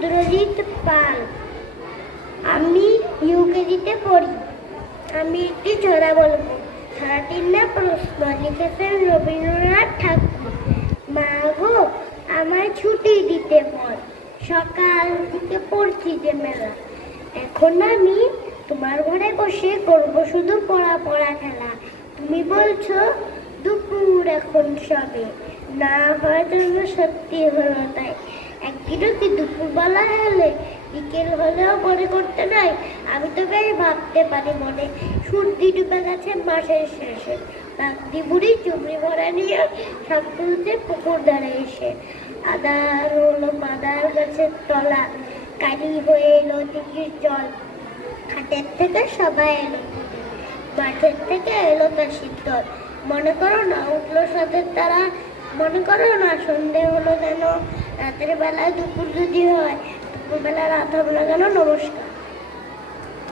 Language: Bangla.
রুদ্রজিৎ পাল। আমি ইউকেজিতে পড়ি। আমি একটি ছড়া বলবো। ছড়াটির নাম প্রশ্ন, লিখেছেন রবীন্দ্রনাথ ঠাকুর। মা গো, আমায় ছুটি দিতে বল, সকাল থেকে পড়ছি যে মেলা। এখন আমি তোমার ঘরে বসে করবো শুধু পড়া পড়া খেলা। তুমি বলছো দুপুর এখন সবে, না হয়তো সত্যি হলো তাই। একদিনও কি দুপুরবেলা হলে বিকেল হলেও মনে করতে নাই? আমি তো বেশ ভাবতে পারি মনে, সূর্যি ডুবে গেছে মাসের শেষে। বাগদি বুড়ি চুবড়ি ভরা নিয়ে সব তুলছে পুকুর ধারে এসে। আদার হলো মাদার গাছের তলা, কালি হয়ে এলো দিঘির জল। হাটের থেকে সবাই এলো, মাঠের থেকে এলো কাশির দল। মনে করো না উঠলো সাথে তারা, মনে করো না সন্ধে হলো যেন। রাতের বেলায় দুপুর যদি হয়, দুপুর বেলা রাত হলো কেন? নমস্কার।